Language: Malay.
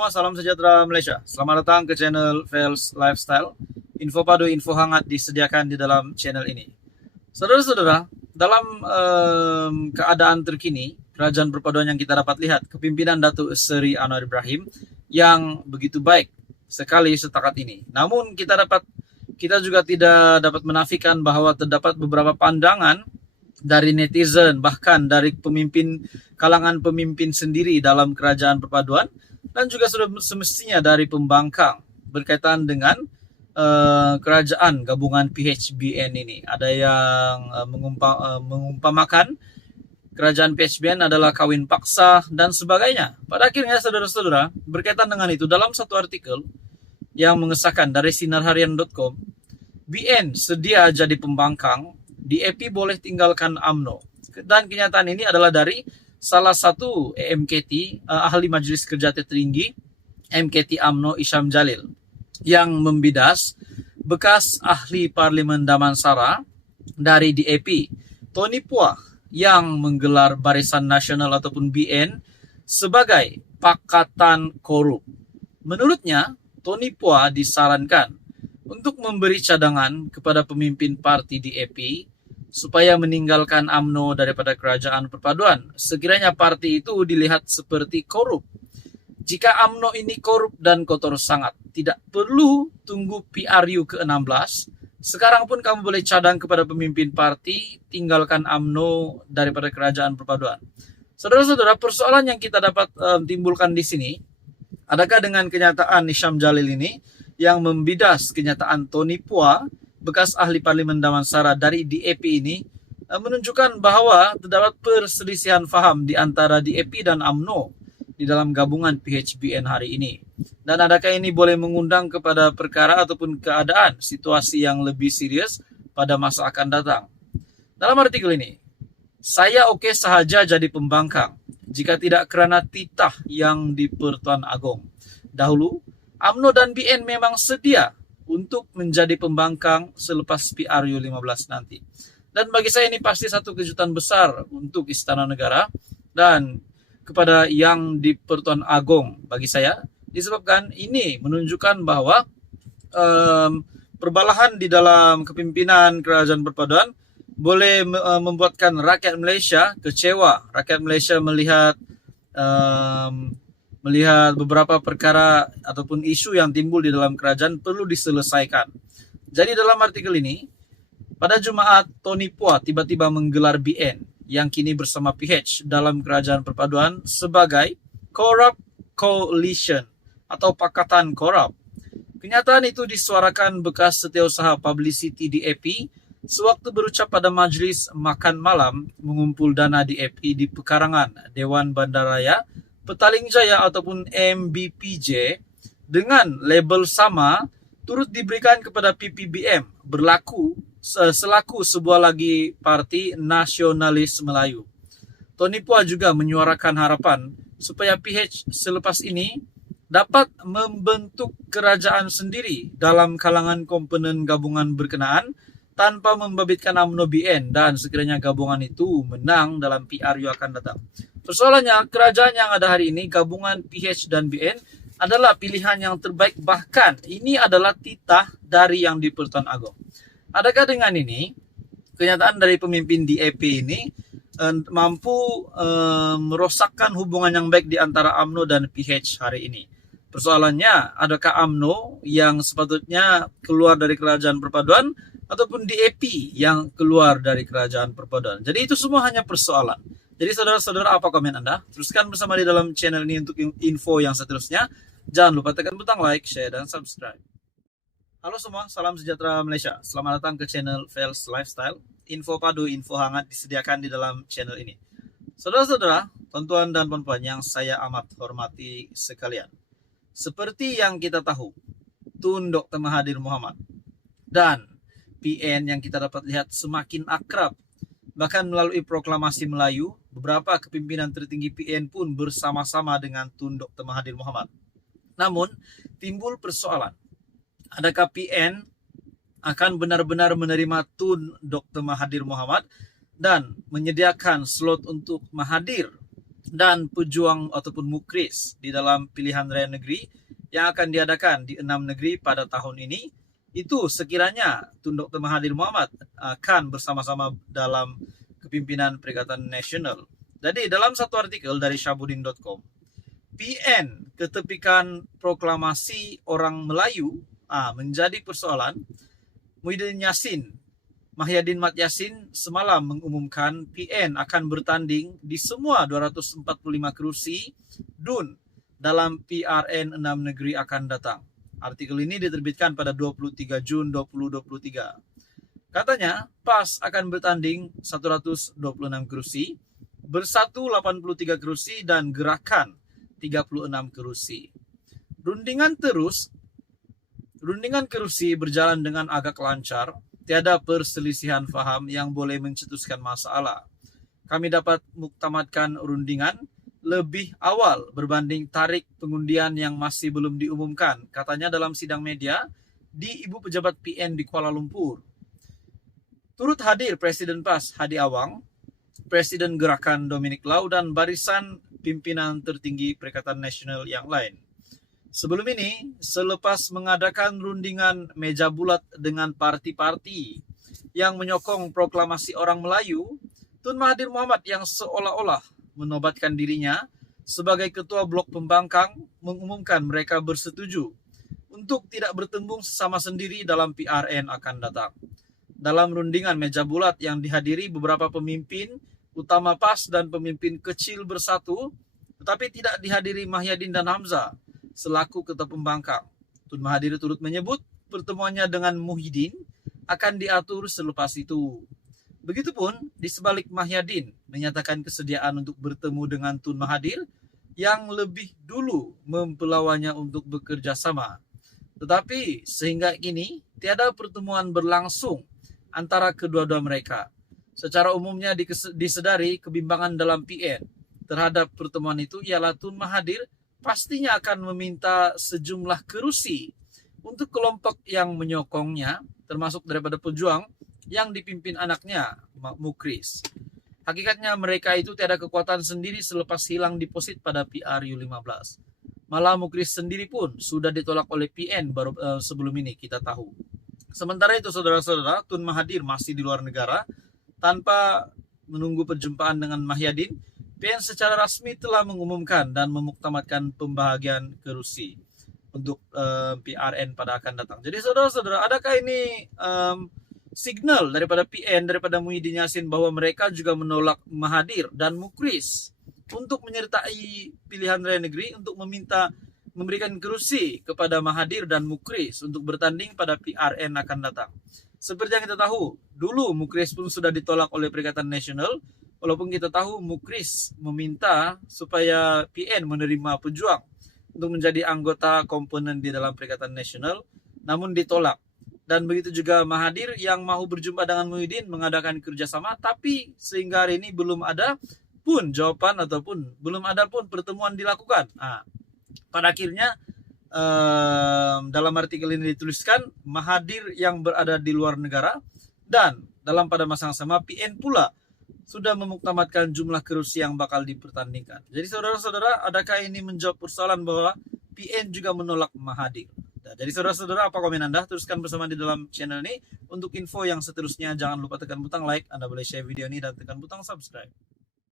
semua, salam sejahtera Malaysia. Selamat datang ke channel Fels Lifestyle. Info padu, info hangat disediakan di dalam channel ini. Saudara-saudara, dalam keadaan terkini, kerajaan perpaduan yang kita dapat lihat, kepimpinan Datuk Seri Anwar Ibrahim yang begitu baik sekali setakat ini. Namun kita juga tidak dapat menafikan bahwa terdapat beberapa pandangan dari netizen, bahkan dari kalangan pemimpin sendiri dalam kerajaan perpaduan, dan juga sudah semestinya dari pembangkang berkaitan dengan kerajaan gabungan PHBN ini. Ada yang mengumpamakan kerajaan PHBN adalah kawin paksa dan sebagainya. Pada akhirnya, saudara-saudara, berkaitan dengan itu, dalam satu artikel yang mengesahkan dari sinarharian.com, BN sedia jadi pembangkang, DAP boleh tinggalkan UMNO. Dan kenyataan ini adalah dari salah satu MKT, ahli Majlis Kerja Tertinggi MKT UMNO Isham Jalil, yang membidas bekas ahli Parlimen Damansara dari DAP, Tony Puah, yang menggelar Barisan Nasional ataupun BN sebagai pakatan korup. Menurutnya, Tony Puah disarankan untuk memberi cadangan kepada pemimpin parti DAP supaya meninggalkan UMNO daripada kerajaan perpaduan sekiranya parti itu dilihat seperti korup. Jika UMNO ini korup dan kotor sangat, tidak perlu tunggu PRU ke-16. Sekarang pun kamu boleh cadang kepada pemimpin parti, tinggalkan UMNO daripada kerajaan perpaduan. Saudara-saudara, persoalan yang kita dapat timbulkan di sini, adakah dengan kenyataan Isham Jalil ini yang membidas kenyataan Tony Puah, bekas ahli Parlimen Damansara dari DAP ini, menunjukkan bahwa terdapat perselisihan faham di antara DAP dan UMNO di dalam gabungan PHBN hari ini. Dan adakah ini boleh mengundang kepada perkara ataupun keadaan situasi yang lebih serius pada masa akan datang. Dalam artikel ini, saya oke sahaja jadi pembangkang jika tidak kerana titah yang di Pertuan Agong. Dahulu, UMNO dan BN memang sedia untuk menjadi pembangkang selepas PRU 15 nanti. Dan bagi saya ini pasti satu kejutan besar untuk Istana Negara dan kepada yang di Pertuan Agong bagi saya, disebabkan ini menunjukkan bahwa perbalahan di dalam kepimpinan kerajaan perpaduan boleh membuatkan rakyat Malaysia kecewa. Rakyat Malaysia melihat beberapa perkara ataupun isu yang timbul di dalam kerajaan perlu diselesaikan. Jadi dalam artikel ini, pada Jumaat, Tony Puah tiba-tiba menggelar BN yang kini bersama PH dalam kerajaan perpaduan sebagai Corrupt Coalition atau Pakatan Korup. Kenyataan itu disuarakan bekas setiausaha publicity DAP sewaktu berucap pada majlis makan malam mengumpul dana DAP di pekarangan Dewan Bandaraya Petaling Jaya ataupun MBPJ dengan label sama turut diberikan kepada PPBM selaku sebuah lagi parti nasionalis Melayu. Tony Puah juga menyuarakan harapan supaya PH selepas ini dapat membentuk kerajaan sendiri dalam kalangan komponen gabungan berkenaan tanpa membabitkan UMNO BN dan sekiranya gabungan itu menang dalam PRU akan datang. Persoalannya, kerajaan yang ada hari ini, gabungan PH dan BN, adalah pilihan yang terbaik, bahkan ini adalah titah dari yang di Pertuan Agong. Adakah dengan ini, kenyataan dari pemimpin DAP ini mampu merosakkan hubungan yang baik di antara UMNO dan PH hari ini? Persoalannya, adakah UMNO yang sepatutnya keluar dari kerajaan perpaduan ataupun DAP yang keluar dari kerajaan perpaduan? Jadi itu semua hanya persoalan. Jadi saudara-saudara, apa komen Anda? Teruskan bersama di dalam channel ini untuk info yang seterusnya. Jangan lupa tekan butang like, share, dan subscribe. Halo semua, salam sejahtera Malaysia. Selamat datang ke channel Fels Lifestyle. Info padu, info hangat disediakan di dalam channel ini. Saudara-saudara, tuan-tuan dan puan-puan yang saya amat hormati sekalian. Seperti yang kita tahu, Tun Dr. Mahathir Mohamad dan PN yang kita dapat lihat semakin akrab. Bahkan melalui proklamasi Melayu, beberapa kepimpinan tertinggi PN pun bersama-sama dengan Tun Dr. Mahathir Mohamad. Namun, timbul persoalan. Adakah PN akan benar-benar menerima Tun Dr. Mahathir Mohamad dan menyediakan slot untuk Mahathir dan pejuang ataupun mukris di dalam pilihan raya negeri yang akan diadakan di 6 negeri pada tahun ini, itu sekiranya Tun Dr. Mahathir Mohamad akan bersama-sama dalam kepimpinan Perikatan Nasional. Jadi dalam satu artikel dari syahbudin.com, PN ketepikan proklamasi orang Melayu menjadi persoalan. Muhyiddin Yassin, Mahyadin Mat Yassin semalam mengumumkan PN akan bertanding di semua 245 kursi DUN dalam PRN 6 negeri akan datang. Artikel ini diterbitkan pada 23 Jun 2023. Katanya, PAS akan bertanding 126 kursi, Bersatu 83 kursi, dan Gerakan 36 kursi. Rundingan kursi berjalan dengan agak lancar, tiada perselisihan faham yang boleh mencetuskan masalah. Kami dapat muktamadkan rundingan lebih awal berbanding tarik pengundian yang masih belum diumumkan, katanya dalam sidang media di Ibu Pejabat PN di Kuala Lumpur. Turut hadir Presiden PAS Hadi Awang, Presiden Gerakan Dominic Lau, dan barisan pimpinan tertinggi Perikatan Nasional yang lain. Sebelum ini, selepas mengadakan rundingan meja bulat dengan parti-parti yang menyokong proklamasi orang Melayu, Tun Mahathir Mohamad yang seolah-olah menobatkan dirinya sebagai ketua blok pembangkang mengumumkan mereka bersetuju untuk tidak bertembung sesama sendiri dalam PRN akan datang. Dalam rundingan meja bulat yang dihadiri beberapa pemimpin utama PAS dan pemimpin kecil Bersatu, tetapi tidak dihadiri Mahyadin dan Hamzah selaku ketua pembangkang. Tun Mahathir turut menyebut pertemuannya dengan Muhyiddin akan diatur selepas itu. Begitupun di sebalik Mahyadin menyatakan kesediaan untuk bertemu dengan Tun Mahathir yang lebih dulu mempelawanya untuk bekerja sama. Tetapi sehingga kini tiada pertemuan berlangsung antara kedua-dua mereka. Secara umumnya disedari kebimbangan dalam PN terhadap pertemuan itu ialah Tun Mahathir pastinya akan meminta sejumlah kursi untuk kelompok yang menyokongnya, termasuk daripada pejuang yang dipimpin anaknya, Mukris. Hakikatnya mereka itu tiada kekuatan sendiri selepas hilang deposit pada PRU15. Malah Mukris sendiri pun sudah ditolak oleh PN baru sebelum ini kita tahu. Sementara itu saudara-saudara, Tun Mahathir masih di luar negara tanpa menunggu perjumpaan dengan Mahyadin. PN secara rasmi telah mengumumkan dan memuktamadkan pembahagian kursi untuk PRN pada akan datang. Jadi saudara-saudara, adakah ini signal daripada PN, daripada Muhyiddin Yassin bahwa mereka juga menolak Mahathir dan Mukris untuk menyertai pilihan raya negeri untuk memberikan kursi kepada Mahathir dan Mukris untuk bertanding pada PRN akan datang. Seperti yang kita tahu, dulu Mukris pun sudah ditolak oleh Perikatan Nasional. Walaupun kita tahu Mukris meminta supaya PN menerima pejuang untuk menjadi anggota komponen di dalam Perikatan Nasional, namun ditolak. Dan begitu juga Mahathir yang mau berjumpa dengan Muhyiddin mengadakan kerjasama, tapi sehingga hari ini belum ada pun jawaban ataupun belum ada pun pertemuan dilakukan. Pada akhirnya dalam artikel ini dituliskan Mahathir yang berada di luar negara, dan dalam pada masa yang sama PN pula sudah memuktamadkan jumlah kursi yang bakal dipertandingkan. Jadi saudara-saudara, adakah ini menjawab persoalan bahwa PN juga menolak Mahathir? Nah, jadi saudara-saudara, apa komen Anda? Teruskan bersama di dalam channel ini. Untuk info yang seterusnya, jangan lupa tekan butang like, Anda boleh share video ini dan tekan butang subscribe.